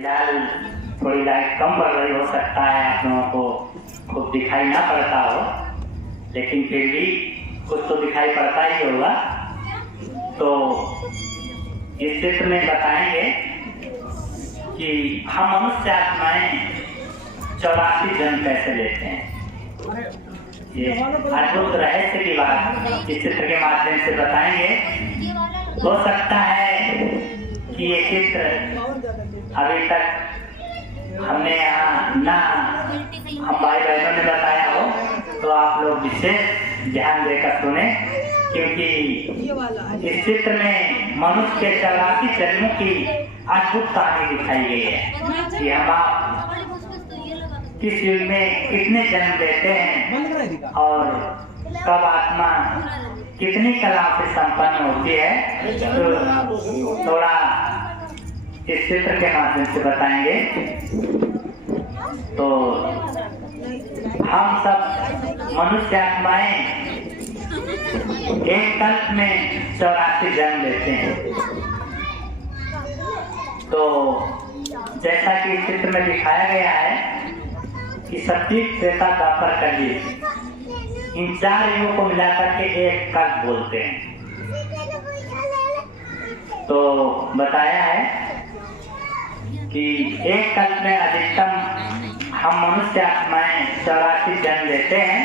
फिलहाल थोड़ी लाइट कम पड़ रही हो सकता है, आप लोगों को खूब दिखाई ना पड़ता हो, लेकिन फिर भी कुछ तो दिखाई पड़ता ही होगा। तो इस चित्र में बताएंगे कि हम मनुष्य आत्माएं 84 जन्म कैसे लेते हैं। ये अद्भुत रहस्य की बात इस चित्र के माध्यम से बताएंगे। हो सकता है कि ये चित्र अभी तक हमने यहाँ ना हम भाई बहनों ने बताया हो, तो आप लोग विशेष ध्यान देकर सुने, क्योंकि इस चित्र में मनुष्य के 84 जन्मों की अद्भुत कहानी दिखाई गई है कि हम आप किस युग में कितने जन्म लेते हैं और कब आत्मा कितनी कला से संपन्न होती है। तो थोड़ा इस चित्र के माध्यम से बताएंगे। तो हम सब मनुष्य आत्माएं एक कल्प में 84 जन्म लेते हैं। तो जैसा कि इस चित्र में दिखाया गया है कि सतीश, त्रेता, द्वापर, कलयुग, इन 4 युगों को मिलाकर के एक कल्प बोलते हैं। तो बताया है कि एक कल्प में अधिकतम हम मनुष्य आत्माएं 84 जन्म लेते हैं।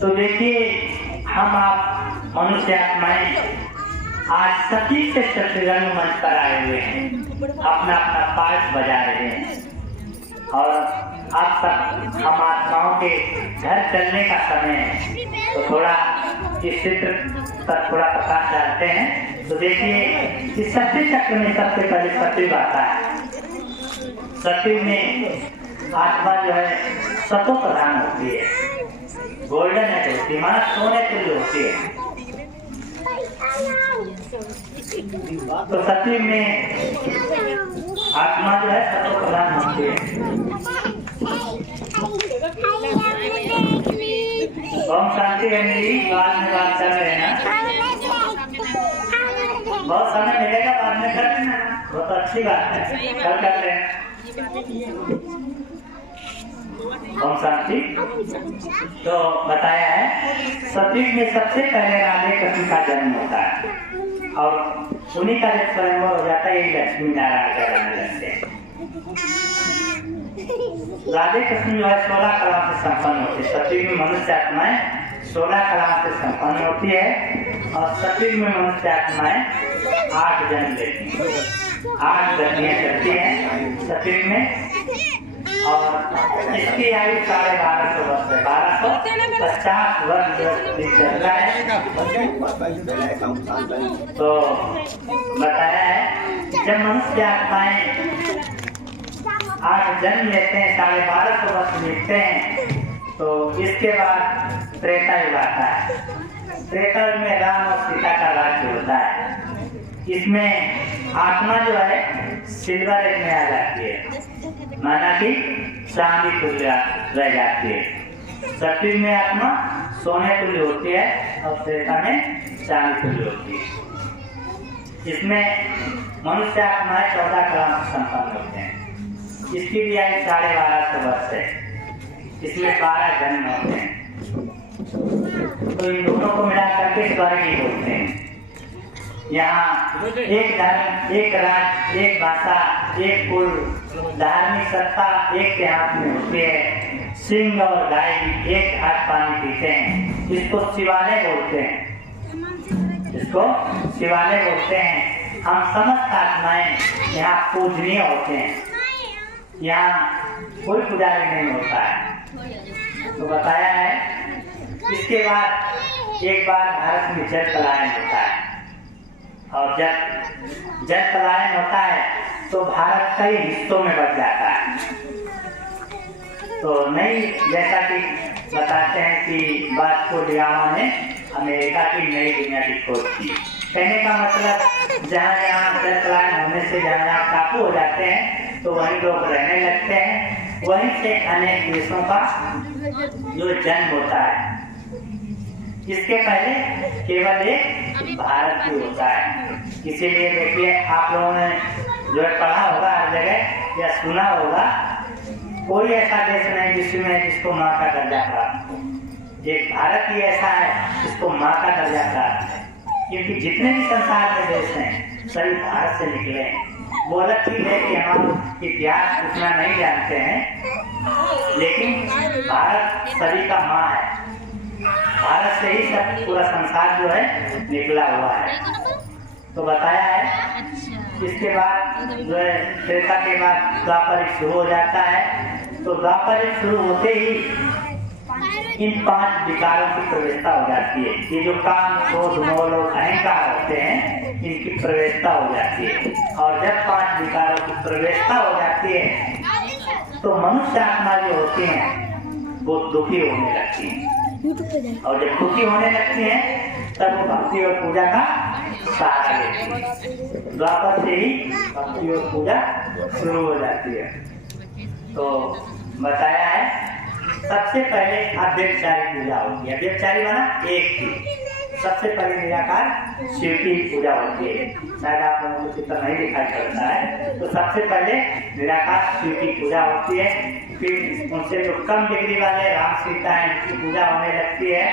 तो देखिए, हम आप मनुष्य आत्माएं आज सती से शतरंग मंच पर आए हुए हैं, अपना अपना पार्ट बजा रहे हैं और अब तक हम आत्माओं के घर चलने का समय है। तो थोड़ा इस चित्र पर थोड़ा प्रकाश डालते हैं। तो देखिए, इस सत्य चक्र में सबसे पहले सत्युग आता है। सत्युग में आत्मा जो है सतो प्रधान होती है, गोल्डन है, होती है, माना सोने तुल्य होती है। तो सत्युग में आत्मा जो है सतो प्रधान होती है। ओम शांति बहन जी, बाद में बात कर रहे हैं ना, बहुत समय मिलेगा, बाद में कर लेना, बहुत अच्छी बात है, कल कर रहे हैं। ओम शांति। तो बताया है सतयुग में सबसे पहले राधे कृष्ण का जन्म होता है और उन्हीं का जब स्वयंवर हो जाता है, ये लक्ष्मी नारायण कराने लगते हैं। राधे कृष्ण जो है 16 कला से संपन्न होती है। सतयुग में मनुष्य आत्माएं 16 कला से संपन्न होती है और सतयुग में मनुष्य आत्माएं 8 जन्म लेती हैं, 8 गतियां करती हैं सतयुग में। और इसकी आयु 1250 वर्ष है, 1250 वर्ष चल रहा है। तो बताया है जब मनुष्य आत्माएं 8 जन्म लेते हैं, 1250 वर्ष बीतते हैं, तो इसके बाद त्रेता युग आता है। त्रेता युग में राम और सीता का राज्य होता है। इसमें आत्मा जो है सिल्वर एज में आ जाती है, माना कि चांदी तुल्य रह जाती है। सतयुग में आत्मा सोने तुल्य होती है और त्रेता में चांदी तुल्य होती है। इसमें मनुष्य आत्माएं 14 कला से संपन्न होते हैं। इसकी भी आयु 1250 वर्ष है। इसमें 12 जन्म होते हैं। तो इन दोनों को मिलाकर के स्वर्ग ही होते हैं। यहाँ एक धर्म, एक राज्य, एक भाषा, एक कुल, धार्मिक सत्ता एक के हाथ में होती है। सिंह और गाय भी एक हाथ पानी पीते हैं। इसको शिवालय बोलते हैं, इसको शिवालय बोलते हैं। हम समस्त आत्माएं यहाँ पूजनीय होते हैं, यहाँ कोई पुजारी नहीं होता है। तो बताया है इसके बाद एक बार भारत में जल पलायन होता है और जब जल पलायन होता है तो भारत कई हिस्सों में बट जाता है। तो नई, जैसा कि बताते हैं कि वास्को डी गामा ने अमेरिका की नई दुनिया की खोज की। कहने का मतलब जहाँ जहाँ जल पलायन होने से जहाँ जहाँ टापू हो जाते हैं तो वहीं लोग रहने लगते हैं, वहीं से अनेक देशों का जो जन्म होता है। इसके पहले केवल एक भारत ही होता है। इसीलिए देखिए, आप लोगों ने जो है पढ़ा होगा हर जगह या सुना होगा, कोई ऐसा देश नहीं जिसमें जिसको माँ का दर्जा प्राप्त हो। एक भारत ही ऐसा है जिसको माँ का दर्जा प्राप्त है, क्योंकि जितने भी संसार में देश हैं सभी भारत से निकले हैं। वो अलग चीज है कि हम इतिहास उतना नहीं जानते हैं, लेकिन भारत सभी का माँ है। भारत से ही सब पूरा संसार जो है निकला हुआ है। तो बताया है। इसके बाद जो है त्रेता के बाद द्वापर युग शुरू हो जाता है। तो द्वापर युग शुरू होते ही इन 5 विकारों की प्रवेशता हो जाती है। ये जो काम, क्रोध, मोह और अहंकार होते हैं, इनकी प्रवेशता हो जाती है। और जब 5 विकारों की प्रवेशता हो जाती है तो मनुष्य आत्मा जो होती है वो दुखी होने लगती है। और जब दुखी होने लगती है तब वो भक्ति और पूजा का सहारा लेती है। द्वापर से ही भक्ति और पूजा शुरू हो जाती है। तो बताया है सबसे पहले अव्यभिचारी पूजा होती है। अव्यभिचारी माना एक ही। सबसे पहले निराकार शिव की पूजा होती है। शायद आप लोगों को चित्र नहीं दिखाई पड़ता है। तो सबसे पहले निराकार शिव की पूजा होती है। फिर उनसे जो कम डिग्री वाले राम सीता हैं उनकी पूजा होने लगती है।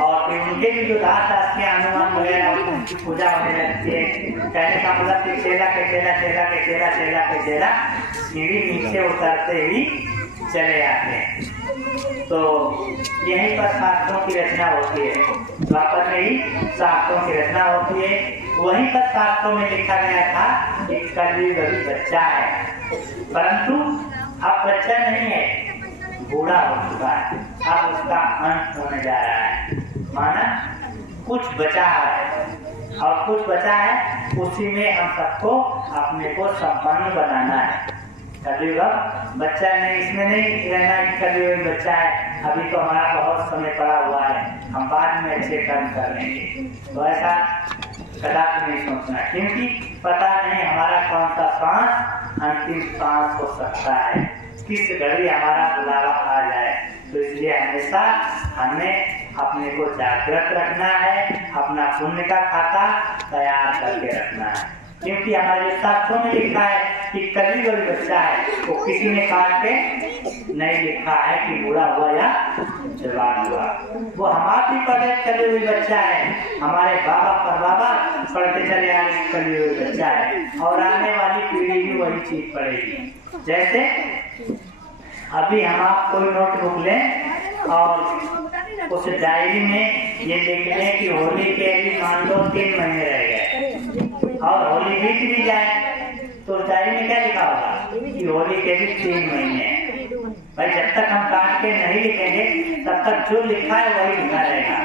और फिर उनके भी जो दास के हनुमान वगैरह उनकी पूजा होने लगती है। कहने का मतलब कि चेला के चेला, चेला के चेला, चेला के चेला सीढ़ी नीचे उतरते ही चले आते हैं। तो यहीं पर शास्त्रों की रचना होती है। द्वापर में ही शास्त्रों की रचना होती है। वहीं पर शास्त्रों में लिखा गया था कि कलयुग अभी बच्चा है, परंतु अब बच्चा नहीं है, बूढ़ा हो चुका है। अब उसका अंत होने जा रहा है। माना कुछ बचा है और कुछ बचा है, उसी में हम सबको अपने को संपन्न बनाना है। कलयुग बच्चा नहीं, इसमें नहीं रहना कि कलयुग बच्चा है, अभी तो हमारा बहुत समय पड़ा हुआ है, हम बाद में अच्छे कर्म कर लेंगे। तो ऐसा कदापि नहीं सोचना, क्योंकि पता नहीं हमारा कौन सा सांस अंतिम सांस हो सकता है, किस घड़ी हमारा बुलावा आ जाए। तो इसलिए हमेशा हमें अपने को जागृत रखना है, अपना पुण्य का खाता तैयार करके रखना है। क्योंकि हमारे शास्त्रों में लिखा है कि कलयुग बच्चा है, वो किसी ने काट के नहीं लिखा है कि बूढ़ा हुआ या जवान हुआ। वो हमारे पढ़े कलयुग बच्चा है, हमारे बाबा परबाबा पढ़ते चले आ रहे कलयुग बच्चा है, और आने वाली पीढ़ी भी वही चीज पढ़ेगी। जैसे अभी हम आप कोई नोटबुक लें और उस डायरी में ये लिख लें कि होली के भी मान लो 3 महीने रह गए और होली बीत भी जाए, तो डायरी में क्या लिखा होगा कि होली के भी 3 महीने हैं। भाई जब तक हम काट के नहीं लिखेंगे तब तक जो लिखा है वही लिखा रहेगा।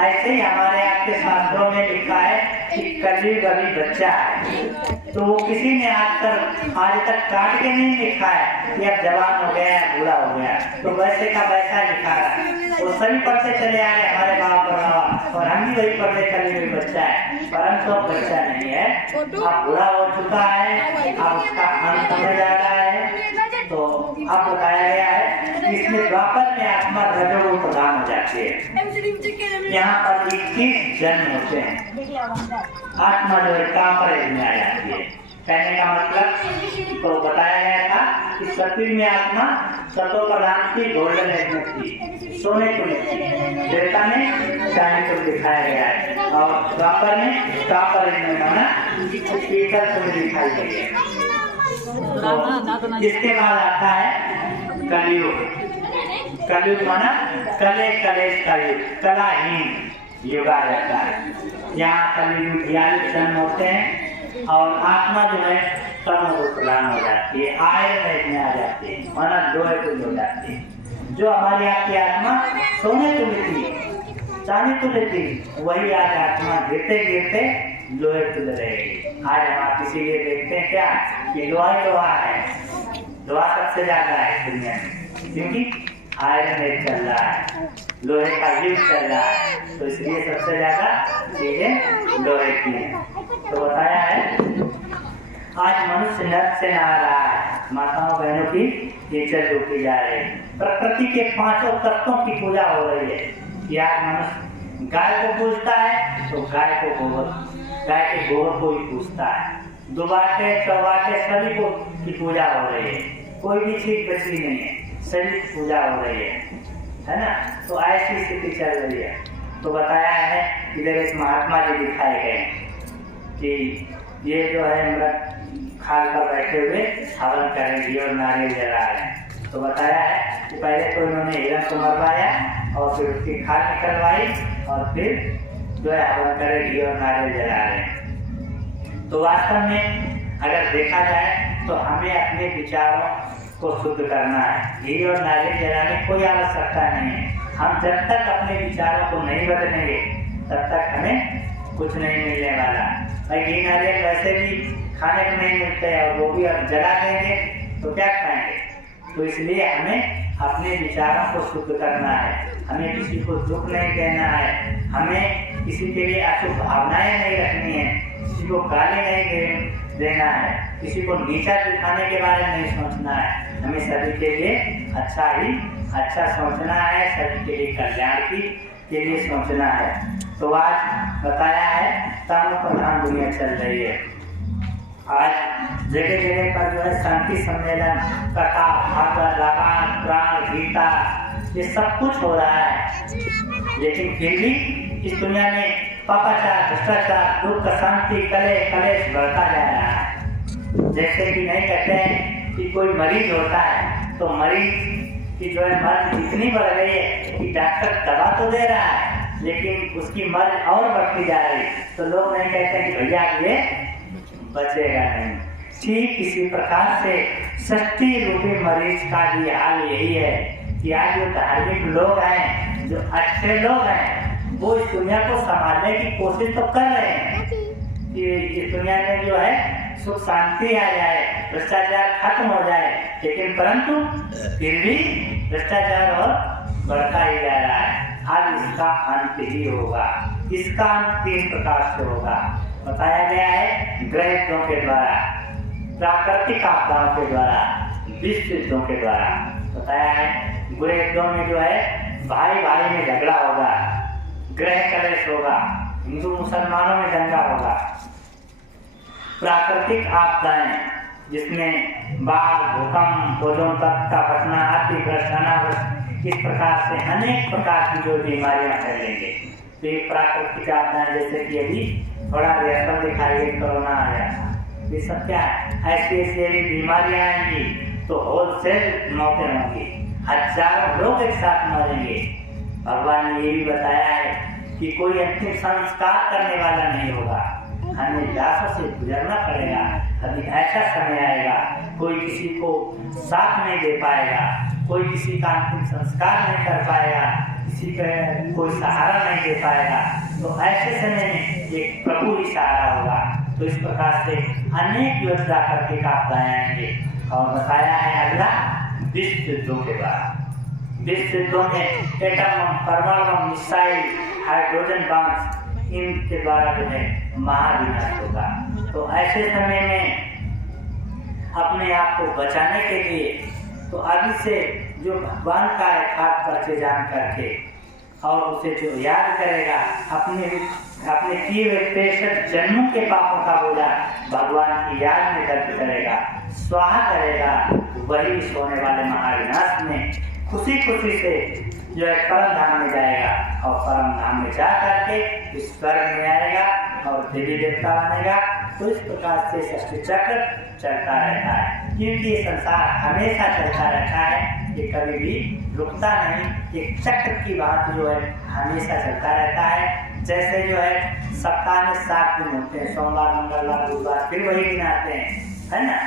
ऐसे ही हमारे आपके शास्त्रों में लिखा है कि कलयुग अभी बच्चा है, तो वो किसी ने आज तक काट के नहीं लिखा है कि अब जवान हो गया, बूढ़ा हो गया, तो वैसे का वैसा लिखा है। वो सभी पढ़ते चले आ रहे हमारे बाबा परबाबा, और हम भी वही पढ़ते कलयुग बच्चा है, परंतु अब बच्चा नहीं है, अब बूढ़ा हो चुका है, अब उसका अंत होने जा रहा है। तो अब बताया गया है कि इसमें द्वापर में आत्मा रजोगुण प्रधान हो जाती है। यहाँ पर 21 जन्म होते हैं, आत्मा जो है द्वापर में आ जाती है। कहने का मतलब तो बताया गया था कि सतयुग में आत्मा सतो प्रधान की, गोल्डन एज में थी, सोने को थी, त्रेता में चांदी को दिखाया गया है, और द्वापर में द्वापर में माना पीतल को दिखाई गई है। जिसके बाद आता है कलयुग। कलयुग माना कले कलेश कलयुग, कलाहीन युग आ जाता है। यहाँ कलयुग 42 जन्म होते हैं और आत्मा जो है तमोगुण प्रधान हो जाती है, आयरन एज में आ जाती है, माना लोहे तुल्य हो जाती है। जो हमारी आपकी आत्मा सोने तुल्य थी, चांदी तुल्य थी, वही आज आत्मा गिरते गिरते लोहे तुल्य रहेगी। आज हम आप इसीलिए देखते हैं क्या कि लोहा ही लोहा है, लोहा सबसे ज्यादा है दुनिया में, क्योंकि आयरन एज चल रहा है, लोहे का युग चल रहा है, तो इसलिए सबसे ज्यादा चीजें लोहे की हैं। तो बताया है आज मनुष्य नर्क से नहा रहा है, माताओं बहनों की इज्जत लूटी जा रही है, प्रकृति के 5 तत्वों की पूजा हो रही है। कि आज मनुष्य गाय को पूजता है तो गाय के गोबर को ही पूजता है, दुबाटे चौबाटे सभी को की पूजा हो रही है, कोई भी चीज बची नहीं है, सभी की पूजा हो रही है ना। तो ऐसी स्थिति चल रही है। तो बताया है इधर एक महात्मा जी दिखाए गए कि ये जो है मृत खाल पर बैठे हुए हवन करेंगे और नारियल जला रहे हैं। तो बताया है कि पहले तो इन्होंने हिरण को मरवाया और फिर उसकी खाल निकलवाई और फिर जो है हवन करेंगे और नारियल जला रहे हैं। तो वास्तव में अगर देखा जाए तो हमें अपने विचारों को शुद्ध करना है। घी और नारियल जलाने की कोई आवश्यकता नहीं है। हम जब तक अपने विचारों को नहीं बदलेंगे तब तक हमें कुछ नहीं मिलने वाला। भाई घी नारियल वैसे भी खाने को नहीं मिलते हैं और वो भी अब जला देंगे तो क्या खाएंगे। तो इसलिए हमें अपने विचारों को शुद्ध करना है, हमें किसी को दुख नहीं देना है, हमें किसी के लिए अशुभ भावनाएं नहीं रखनी है, किसी को गाली नहीं देना है, किसी को नीचा दिखाने के बारे में नहीं सोचना है। हमें सभी के लिए अच्छा सोचना है, सभी के लिए कल्याण के लिए सोचना है। तो आज बताया है तम प्रधान दुनिया चल रही है। आज जगह जगह पर जो है शांति सम्मेलन, कथा, भागवत, रामायण, पुराण, गीता, ये सब कुछ हो रहा है, लेकिन फिर भी इस दुनिया में पापाचार, भ्रष्टाचार, दुख, शांति, कलेश बढ़ता जा रहा है। जैसे कि नहीं कहते हैं कि कोई मरीज होता है तो मरीज की जो है मर्ज इतनी बढ़ गई है कि डॉक्टर दवा तो दे रहा है लेकिन उसकी मर्ज और बढ़ती जा रही है। तो लोग नहीं कहते कि भैया ये बचेगा नहीं। ठीक इसी प्रकार से सस्ती रूपी मरीज का भी हाल यही है कि आज जो धार्मिक लोग हैं, जो अच्छे लोग हैं, वो इस दुनिया को संभालने की कोशिश तो कर रहे हैं कि इस दुनिया में जो है सुख शांति आ जाए, भ्रष्टाचार खत्म हो जाए, लेकिन परंतु फिर भी भ्रष्टाचार और बढ़ता ही जा रहा है। अब इसका अंत ही होगा। इसका अंत 3 प्रकार से होगा। बताया गया है ग्रह युद्धों के द्वारा, प्राकृतिक आपदाओं के द्वारा, विश्व युद्धों के द्वारा। बताया है ग्रह युद्धों में जो है भाई भाई में झगड़ा होगा, ग्रह कलेश होगा, हिंदू मुसलमानों में दंगा होगा। प्राकृतिक आपदाएं जिसमें बाढ़, भूकंप, ओजोन तत्व का फटना, अतिवृष्टि, अनावृष्टि, इस प्रकार से अनेक प्रकार की जो बीमारियां फैलेंगे। तो ये प्राकृतिक आपदाएं, जैसे कि अभी थोड़ा रिहर्सल दिखाई दे, कोरोना आया था, ये सब क्या है, ऐसी ऐसी बीमारियां आएंगी तो होलसेल मौतें होंगी, हजारों लोग एक साथ मरेंगे। भगवान ने ये भी बताया है कि कोई अंतिम संस्कार करने वाला नहीं होगा, हमें लाशों से गुजरना पड़ेगा। अभी ऐसा समय आएगा कोई किसी को साथ नहीं दे पाएगा, कोई किसी का अंतिम संस्कार नहीं कर पाएगा, किसी का कोई सहारा नहीं दे पाएगा। तो ऐसे समय में एक प्रभु ही सहारा होगा। तो इस प्रकार से अनेक योजना करके आपदाएं आएंगे। और बताया है अगला विश्व युद्धों के द्वारा। विश्व युद्धों में एटम, परमाणु, मिसाइल, हाइड्रोजन बम, इनके द्वारा जो है महाविनाश होगा। तो ऐसे समय में अपने आप को बचाने के लिए तो अभी से जो भगवान का यथार्थ परिचय जान करके और उसे जो याद करेगा, अपने किए हुए 63 जन्मों के पापों का बोझा भगवान की याद में दर्ज करेगा, स्वाहा करेगा, वही सोने वाले महाविनाश में खुशी खुशी से जो है परम धाम में जाएगा और परम धाम में जा करके इस स्वर्ग में आएगा और देवी देवता बनेगा। तो इस प्रकार से सृष्टि चक्र चलता रहता है, क्योंकि ये संसार हमेशा चलता रहता है, ये कभी भी रुकता नहीं। एक चक्र की बात जो है हमेशा चलता रहता है। जैसे जो है सप्ताह में 7 दिन होते हैं, सोमवार, मंगलवार, बुधवार, फिर वही दिन आते हैं, है ना।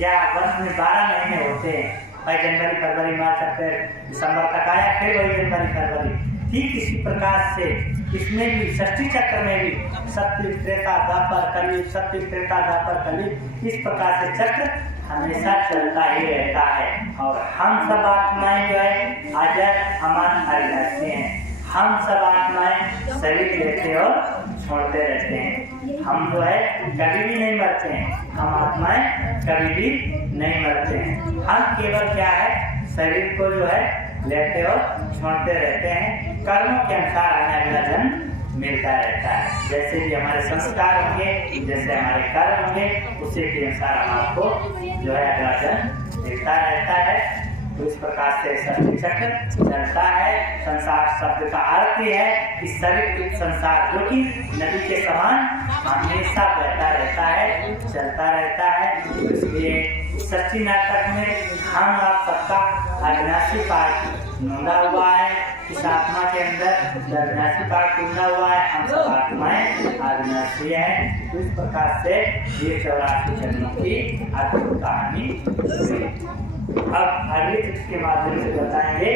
या वर्ष में 12 महीने होते हैं, भाई जनवरी, फरवरी, मार्च, अप्रैल, दिसंबर तक आया, फिर वही जनवरी, फरवरी। ठीक इसी प्रकार से इसमें भी सृष्टि चक्र में भी सत्य, त्रेता, द्वापर, कलयुग, सत्य, त्रेता, द्वापर, कलयुग, इस प्रकार से चक्र हमेशा चलता ही रहता है। और हम सब आत्माएं जो है अजर अमर अविनाशी हैं। हम सब आत्माएं शरीर लेते और छोड़ते रहते हैं। हम जो है कभी भी नहीं मरते हैं, हम आत्माएं कभी भी नहीं मरते हैं। हम केवल क्या है, शरीर को जो है लेते और छोड़ते रहते हैं, कर्मों के अनुसार हमें अगला जन्म मिलता रहता है। जैसे भी हमारे संस्कार होंगे, जैसे हमारे कर्म होंगे, उसी के अनुसार हम आपको जो है अगला जन्म मिलता रहता है। तो इस प्रकार से सृष्टि चक्र चलता है। संसार शब्द का अर्थ है कि सरित संसार जो कि नदी के समान हमेशा बहता रहता है, चलता रहता है। तो इसलिए सच्ची नाटक में हम आप सबका अविनाशी पाठ ढूंढा हुआ है। इस आत्मा के अंदर अविनाशी पाठ ढूंढा हुआ है। हम सब आत्माएं अविनाशी है। तो इस प्रकार से ये 84 जन्मों की अद्भुत कहानी हुई। अब अगले चित्र के माध्यम से बताएंगे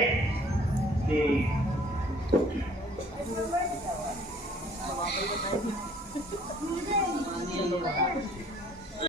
कि